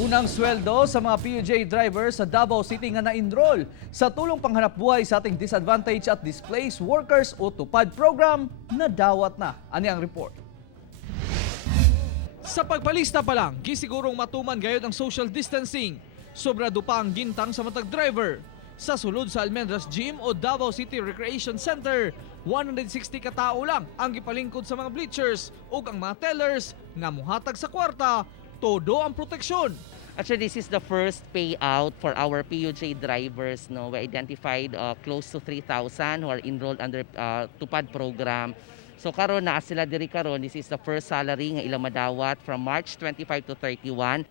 Unang sweldo sa mga PUJ drivers sa Davao City nga na-enroll sa tulong panghanap buhay sa ating disadvantaged at displaced workers o TUPAD program na dawat na. Ani ang report. Sa pagpalista pa lang, gisigurong matuman gayud ang social distancing. Sobrado pa ang gintang sa matag driver. Sa sulod sa Almendras Gym o Davao City Recreation Center, 160 katao lang ang gipalingkod sa mga bleachers ug ang mga tellers nga muhatag sa kwarta, todo ang proteksyon. Actually, this is the first payout for our PUJ drivers. No, we identified close to 3,000 who are enrolled under TUPAD program. So karon na sila diri karon, this is the first salary nga ilang madawat from March 25 to 31.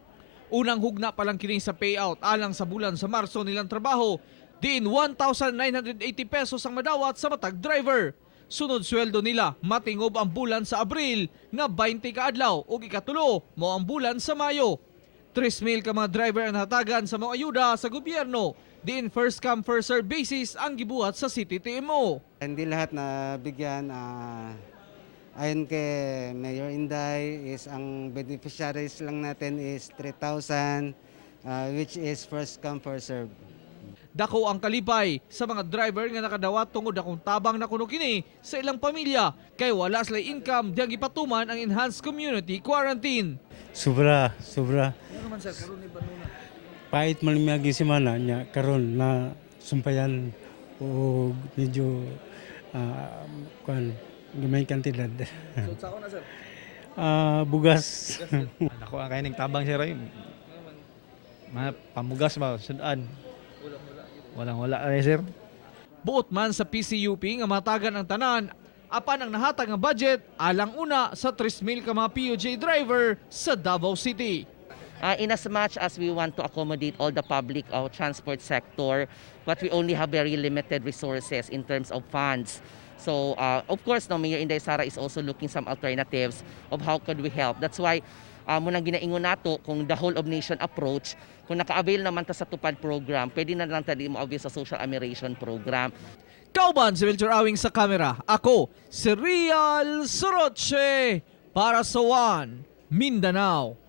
Unang hugna pa lang kini sa payout alang sa bulan sa Marso nilang trabaho, diin 1,980 pesos ang madawat sa matag driver. Sunod sweldo nila matingob ang bulan sa Abril nga 20 ka adlaw ug ikatulo mo ang bulan sa Mayo. 3,000 ka mga driver ang hatagan sa mga ayuda sa gobyerno. Diin first come first serve basis ang gibuhat sa City TMO. Hindi lahat na bigyan. Ayon kay Mayor Inday, is ang beneficiaries lang natin is 3,000, which is first come first serve. Dako ang kalipay sa mga driver nga nakadawat tungod akong tabang na kuno kini sa ilang pamilya kay wala sila income diang ipatuman ang enhanced community quarantine. Sobra. Ano man sir, karon ni Banuna? Pait malimagi si mana niya karon na sumpayan o medyo gamay kantidad. So sa na sir. Bugas. Ako ang kaining tabang si Roy. Mga pamugas ba, sudan. Walang-wala ay sir. Buot man sa PCUP nga matagan ang tanan, apan ang nahatag nga budget alang una sa 3,000 ka mga PUJ driver sa Davao City. In as much as we want to accommodate all the public transport sector, but we only have very limited resources in terms of funds. So of course, no, Mayor Inday Sara is also looking some alternatives of how could we help. That's why munang ginaingon nato kung the whole of nation approach, kung naka-avail naman ta sa TUPAD program, pwede na lang tadi mo obvious sa social amelioration program. Kauban si Wilcher Awing sa kamera. Ako, si Real Soroche para sa One Mindanao.